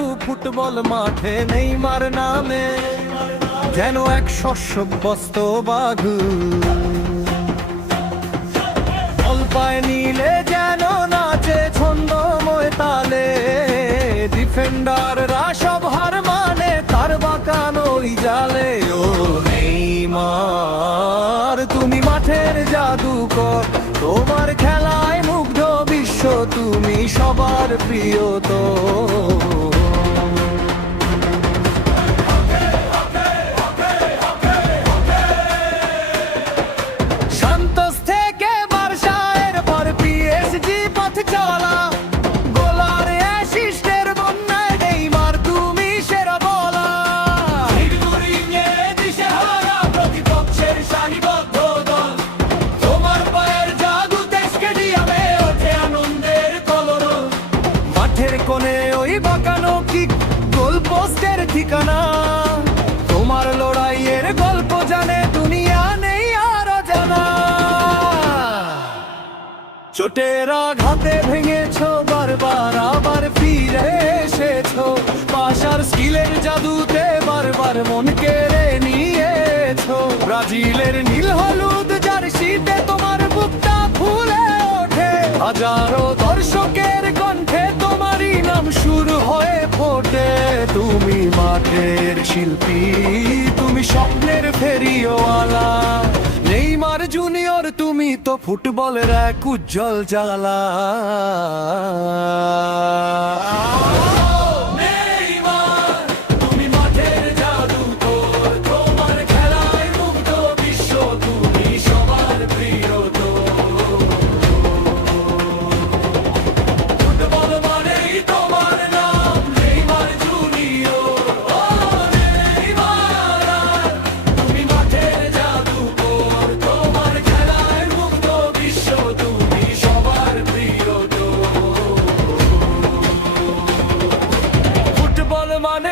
জাদু ফুটবল মাঠে নেইমার নামে, যেন এক শস্যবস্ত বাঘ। বল পায় নিলে যেন নাচে ছন্দময় তালে, ডিফেন্ডাররা সব হার মানে তার বাঁকানোই জালে। ও নেইমার তুমি মাঠের জাদুকর, তোমার খেলায় মুগ্ধ বিশ্ব, তুমি সবার প্রিয় তো। সান্তোস থেকে বার্সা, এরপর PSG পথ চলা, গোলার অ্যাসিস্টের বন্যায় নেইমার তুমি সেরা বলা। দিশেহারা প্রতিপক্ষের সারিবদ্ধ দল, তোমার পায়ের জাদুতে স্টেডিয়ামে ওঠে আনন্দের কলরব। মাঠের কোণে ওই বাঁকানো কিক, গোল পোস্টের ঠিকানা, তোমার লড়াইয়ের গল্প জানে দুনিয়া, নেই আর অজানা। চোটের আঘাতে ভেঙেছো বারবার, আবার ফিরে এসেছো, পাশার স্কিলের জাদুতে বারবার মন কেড়ে নিয়েছো। ব্রাজিলের নীল হলুদ জার্সিতে তোমার বুকটা ফুলে ওঠে, হাজারো দর্শকের কণ্ঠে তোমারই নাম শুরু হয়ে ফোটে। তুমি মাঠের শিল্পী, তুমি স্বপ্নের ফেরিওয়ালা, নেইমার জুনিয়র তুমি তো ফুটবলের এক উজ্জ্বল জ্বালা। নেইমার তুমি মাঠের জাদুকর, তোমার খেলায় মুগ্ধ বিশ্ব, তুমি সবার প্রিয় তো। ফুটবল মানেই তোমার নাম নেইমার জুনিয়র। ও নেইমার তুমি মাঠের জাদুকর, তোমার খেলায় মুগ্ধ বিশ্ব, তুমি সবার প্রিয় তো। ফুটবল মানে